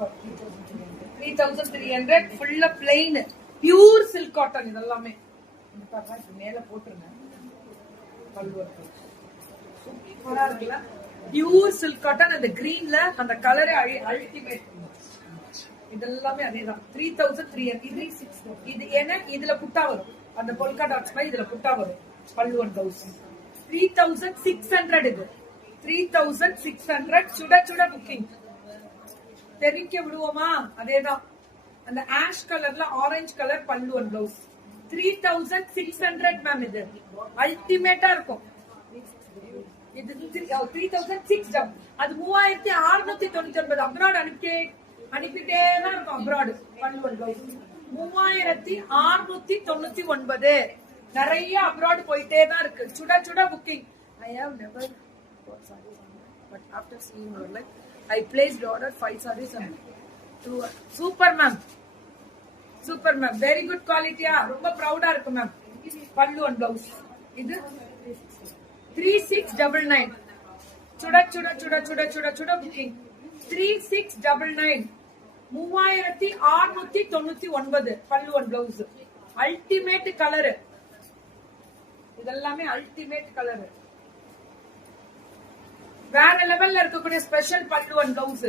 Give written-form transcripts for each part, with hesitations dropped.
3300 ஃபுல்லா plain pure silk cotton இதெல்லாமே மேல போட்டுருங்க. சூப்பரா இருக்குல்ல, பியூர் சில்க் காட்டன். அந்த கிரீன்ல அந்த கலரே அல்டிமேட். இதெல்லாமே அதேதான். 3300. இது ஏன்னா இதுல புட்டா வரும், அந்த பொல்கா டாட்ஸ் மாதிரி இதுல புட்டா வரும். பல்லு அண்ட் பிளவுஸ் 3600. இது 3600. சுட சுட புக்கிங் தெரிவிக்க விடுவோமா? அதேதான். அந்த ஆஷ் கலர்ல ஆரஞ்சு கலர் பல்லு அண்ட் பிளவுஸ் 3600 மேம். இது அல்டிமேட்டா இருக்கும். இது 3600. அது 3699. அப்ராட் அனுப்பிட்டே தான் இருக்கும். அப்ராட் பல்லு அண்ட் பிளவுஸ் 3699. நிறைய அப்ராட் போயிட்டே தான் இருக்கு. சுட சுட booking. I have never bought sarees online, but after seeing your live, I placed order 5 sarees and 2. Super ma'am, super ma'am, very good quality. ரொம்ப ப்ரௌடா இருக்கு மேம். பல்லு அண்ட் பிளவுஸ் இது 3699. சுட சுட சுட சுட சுட சுட புக்கிங் 3699. 3699 பல்லு அண்ட் பிளவுஸ். Ultimate colour. இதெல்லாமே அல்டிமேட் கலர். வேற லெவல்ல இருக்கக்கூடிய ஸ்பெஷல் பல்லு அண்ட் பிளவுஸ்.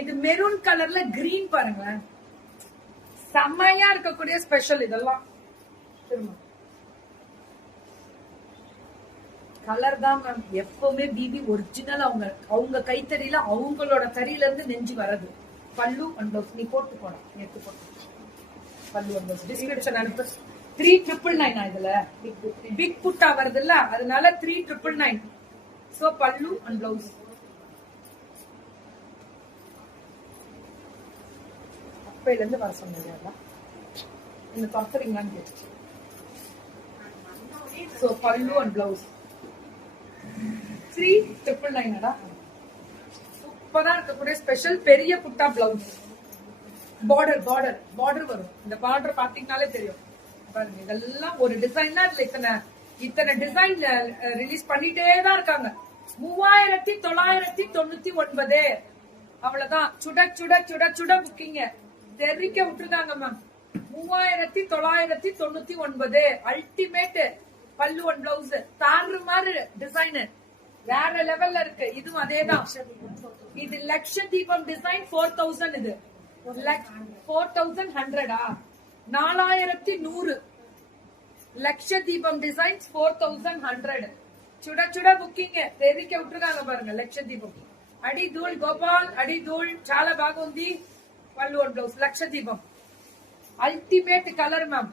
இது மெரூன் கலர்ல கிரீன் பாருங்க, செம்மையா இருக்கக்கூடிய ஸ்பெஷல். இதெல்லாம் கலர் தான் மேம். எப்பவுமே பிபி ஒரிஜினல். அவங்க கைத்தறியில அவங்களோட தறியில இருந்து நெஞ்சு வரது. பல்லு அண்ட் பிளவுஸ் நீ போட்டு போனா நேற்று போட்டு பல்லு அண்ட் பிளவுஸ் டிஸ்கிரிப்ஷன் அனுப்பு. 3999. இதுல பிக் புட்டா வருது இல்ல, அதனால 3999. சோ பல்லு அண்ட் பிளவுஸ். அப்பையில இருந்து வர சொன்னீங்க இந்த துரத்துறீங்களான்னு கேட்டு. சோ பல்லு அண்ட் பிளவுஸ் 3999. சூப்பரா இருக்கக்கூடிய ஸ்பெஷல் பெரிய புட்டா பிளவுஸ். பார்டர் வரும். இந்த பார்டர் பாத்தீங்கன்னாலே தெரியும் பாருங்க. இதெல்லாம் ஒரு டிசைன் தான். இதுல இத்தனை டிசைன் ரிலீஸ் பண்ணிட்டே தான் இருக்காங்க. 3999. அவ்வளவுதான். சுட சுட சுட சுட புக்கிங்க தெரிவிக்க விட்டுருக்காங்க மேம். 3999. அல்டிமேட் பல்லு அண்ட் பிளவுஸ். தாறு மாதிரி டிசைன் வேற லெவல்ல இருக்கு. இதுவும் அதேதான். இது லட்சதீபம் டிசைன் 4000. இது 4100. 4100. லட்சதீபம் டிசைன்ஸ் 4100. சுட சுட புக்கிங் தெரிவிக்க விட்டுருக்காங்க பாருங்க. லட்சதீபம் அடி தூள் கோபால், அடி தூள் చాలా బాగుంది. పళ్ళు అండ్ బ్లౌజ్ లక్షదీపం அல்டிமேட் கலர் மேம்.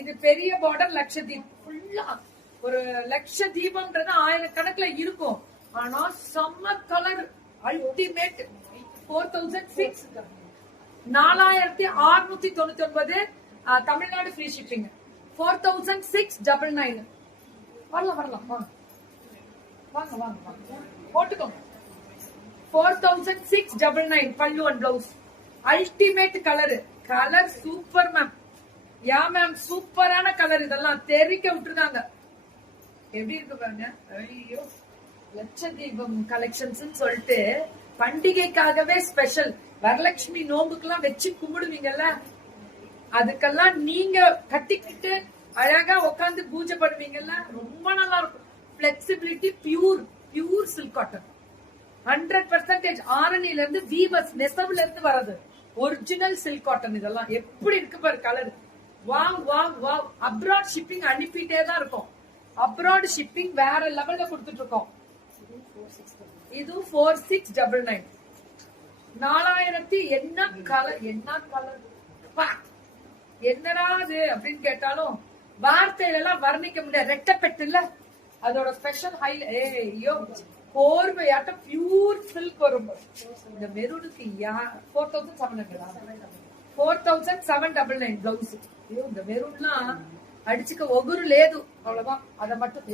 இது பெரிய பார்டர் லட்சதீபம் ஃபுல்லா. ஒரு லட்சதீபம்ன்றது ஆயிரக்கணக்குல இருக்கும், ஆனா செம்ம colour ultimate. 4006. 4699. Tamil Nadu free shipping. 4699. வரலாம் வாங்க போட்டுக்கோங்க. 4699 பல்லு and blouse. Ultimate colour super ma'am. Yeah ma'am, சூப்பரான கலர். இதெல்லாம் தெரிவிக்க விட்டுருக்காங்க. எப்படி இருக்கு பாருங்க. ஐயோ, லட்சதீபம் கலெக்ஷன்ஸ் சொல்லிட்டு பண்டிகைக்காகவே ஸ்பெஷல். வரலட்சுமி நோம்புக்கெல்லாம் வச்சு கும்பிடுவீங்கல்ல, அதுக்கெல்லாம் நீங்க கட்டிக்கிட்டு அழகா உட்காந்து பூஜை பண்ணுவீங்கல்ல, ரொம்ப நல்லா இருக்கும். Flexibility, pure silk cotton 100%. ஆரணில இருந்து வீவர்ஸ் நெசவுல இருந்து வரது ஒரிஜினல் சில்க் காட்டன். இதெல்லாம் எப்படி இருக்கு பாரு கலர். வாவ். அப்ராட் ஷிப்பிங் அனுப்பிட்டே தான் இருக்கும். அப்ராட் ஷிப்பிங் வேற லெவல்ல கொடுத்துட்டு இருக்கோம். இது 4699. 4000. என்ன கலர் என்னடா அது அப்படின்னு கேட்டாலும் வார்த்தையில எல்லாம் வர்ணிக்க முடியாது. ரெட்டப்பெட்டு இல்ல, அதோட ஸ்பெஷல் ஐயோ கோர்வையாட்டம் பியூர் சில்க் வரும். இந்த மெரூனுக்கு 4700. 4799 பிளவுஸ். இந்த மெரூன்லாம் அடிச்சுக்க ஒகுரு லேது, அவ்வளவுதான். அத மட்டும்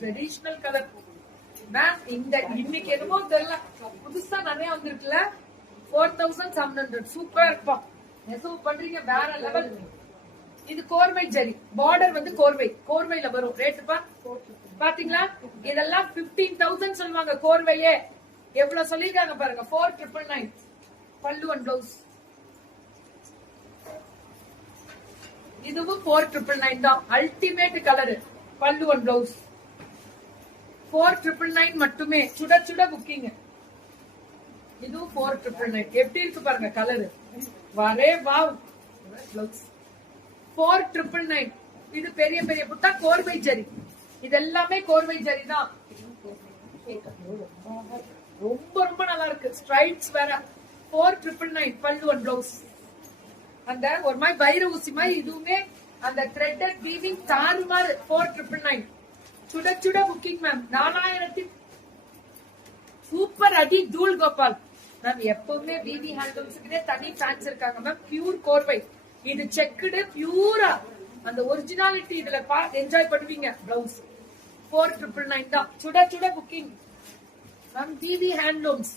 ட்ரெடிஷனல் கலர் மேம். இந்த இன்னைக்கு என்னமோ தெரியல, புதுசா நிறைய வந்திருக்குல்ல. 4700. சூப்பரா இருப்போம். நெசவு பண்றீங்க வேற லெவல். இது கோர்வை ஜரி. பார்டர் வந்து கோர்வையில வரும். ரேட் பாத்தீங்களா? இதெல்லாம் 15,000 சொல்லுவாங்க கோர்வையே. எவ்வளவு சொல்லிருக்காங்க பாருங்க. 4999. பல்லு அண்ட் பிளவுஸ். இதுவும் 4999 தான். Ultimate colour. பல்லு அண்ட் பிளவுஸ் 4999 மட்டுமே. சுட சுட புக்கிங். இதுவும் 4999. எப்படி இருக்கு பாருங்க கலர். வரே வாவ். பிளவுஸ் 4999. இது பெரிய பெரிய புட்டா கோர்வை ஜரி. இது எல்லாமே கோர்வை ஜரி தான். ரொம்ப ரொம்ப நல்லா இருக்கு. ஸ்ட்ரைப்ஸ் வேற. 4999 பல்லு அண்ட் பிளவுஸ். அந்த ஒரு மாதிரி வைர ஊசி மாதிரி இதுவுமே அந்த த்ரெட்டட் வீவிங் தாறுமாறு. 4999. சுட சுட புக்கிங் மேம். 4000. சூப்பர் அடி தூள் கோபால் மேம். எப்பவுமே பிவி ஹேண்ட்லூம்ஸ்க்குனே தனி ஃபேன்ஸ் இருக்காங்க மேம். பியூர் கோர்வை. இது செக்குடு பியூரா. அந்த ஒரிஜினாலிட்டி இதுல என்ஜாய் பண்ணுவீங்க. பிளவுஸ் 4999 தான். சுட சுட புக்கிங் மேம். PV handlooms.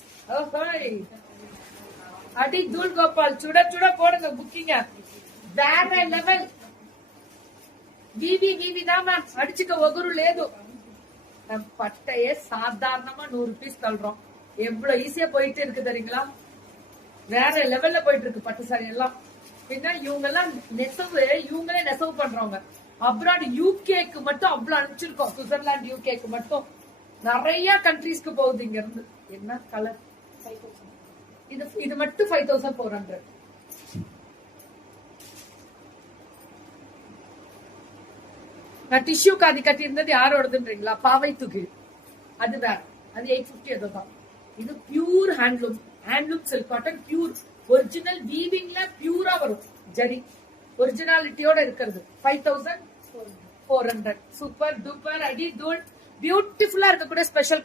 அடி தூள் கோபால். சுட சுட போடுங்க புக்கிங்க. வேற லெவல். விவி தான் மேம். அடிச்சுக்க ஒகுரு லேது. நம் பட்டையே சாதாரணமா 100 பீஸ் தள்ளுறோம். எவ்வளவு ஈஸியா போயிட்டு இருக்கு தெரியுங்களா? வேற லெவல்ல போயிட்டு இருக்கு பட்டு சாரி எல்லாம். பின்ன இவங்க எல்லாம் இவங்களே நெசவு பண்றவங்க. அப்ராட் யூகேக்கு மட்டும் அவ்வளவு அனுப்பிச்சிருக்கோம். சுவிட்சர்லாந்து யூகேக்கு மட்டும் நிறைய கண்ட்ரீஸ்க்கு போகுது இங்க இருந்து. என்ன கலர். இது மட்டும் 5400. நான் டிஷ்யூ காதி கட்டி இருந்தது யாரோடதுன்றீங்களா? பாவை தூக்கு. அது வேற. அது 850 அதுதான். இது pure handloom. Handloom silk cotton pure. Original வீவிங்ல பியூரா வரும். ஜரி ஒரிஜினாலிட்டியோட இருக்கிறது. 5400. சூப்பர் டூப்பர் அடி தூள். பியூட்டிஃபுல்லா இருக்கக்கூடிய ஸ்பெஷல்